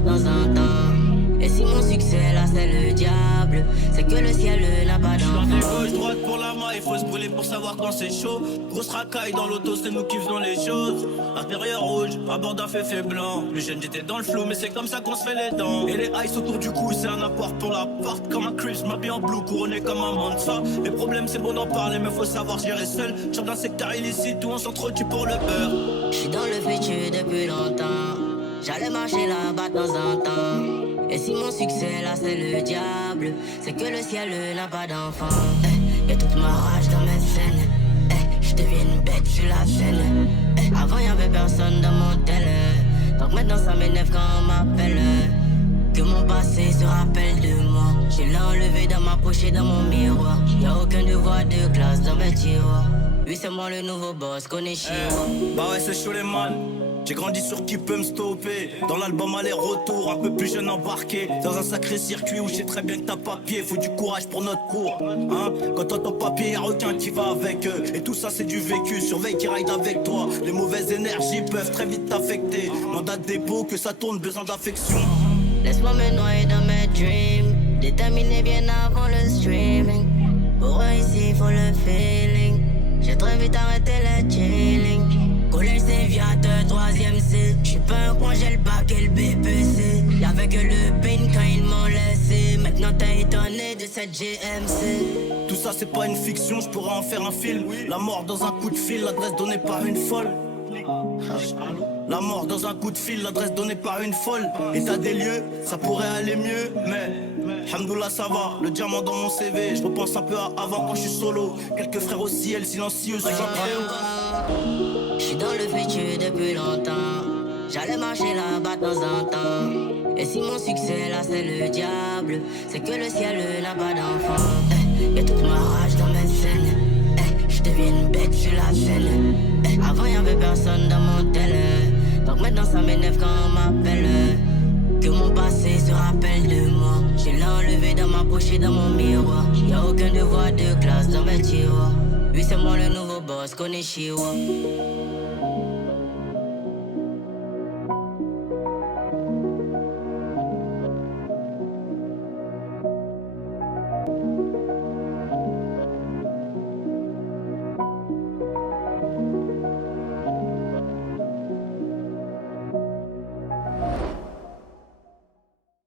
là-bas de temps en temps. Et si mon succès là c'est le diable, c'est que le ciel n'a pas d'enfant. J'suis dans gauche, droite pour la main, il faut se brûler pour savoir quand c'est chaud. Grosse racaille dans l'auto, c'est nous qui faisons les choses. Intérieur rouge, à bord d'un féfé blanc. Plus jeune j'étais dans le flou, mais c'est comme ça qu'on se fait les dents. Et les ice autour du cou, c'est un apport pour la porte. Comme un Crips, m'habille en blue, couronné comme un Mansa. Les problèmes c'est bon d'en parler, mais faut savoir gérer seul. J'sors d'un secteur illicite où on s'entretue pour le beurre. J'suis dans le futur depuis longtemps. J'allais marcher là-bas de temps en temps. Et si mon succès là c'est le diable, c'est que le ciel n'a pas d'enfant. Y'a toute ma rage dans mes scènes. J'deviens une bête sur la scène. Avant y'avait personne dans mon tel. Donc maintenant ça m'énerve quand on m'appelle. Que mon passé se rappelle de moi. Je l'ai enlevé dans ma poche et dans mon miroir. Y'a aucun devoir de classe dans mes tiroirs. Lui c'est moi le nouveau boss, connais Chiro. Bah ouais c'est chaud les man. J'ai grandi sur qui peut me stopper. Dans l'album aller-retour, un peu plus jeune embarqué. Dans un sacré circuit où je sais très bien que t'as papier. Faut du courage pour notre cours, hein. Quand t'entends papier, y'a aucun qui va avec eux. Et tout ça c'est du vécu, surveille qui ride avec toi. Les mauvaises énergies peuvent très vite t'affecter. Mandat de dépôt, que ça tourne, besoin d'affection. Laisse-moi me noyer dans mes dreams. Déterminé bien avant le streaming. Pour réussir, faut le feeling. J'ai très vite arrêté le chilling. Collège c'est viateur, 3ème C. J'suis pas un point, j'ai le bac et le BPC. Y'avait que le pain quand ils m'ont laissé. Maintenant t'es étonné de cette GMC. Tout ça c'est pas une fiction, j'pourrais en faire un film. La mort dans un coup de fil, l'adresse donnée par une folle. La mort dans un coup de fil, l'adresse donnée par une folle. État des lieux, ça pourrait aller mieux, mais Alhamdoulilah ça va, le diamant dans mon CV. Je repense un peu à avant quand je suis solo. Quelques frères au ciel, silencieux sous un préau. J'suis dans le futur depuis longtemps. J'allais marcher là-bas de temps en temps. Et si mon succès là c'est le diable, c'est que le ciel n'a pas d'enfant. Y'a toute ma rage dans mes scènes. J'deviens une bête sur la scène. Avant y'avait personne dans mon tel. Donc maintenant ça m'énerve quand on m'appelle. Que mon passé se rappelle de moi. Je l'ai enlevé dans ma poche et dans mon miroir. Y'a aucun devoir de classe dans mes tiroirs. Lui c'est moi le nouveau boss, connais Chiro.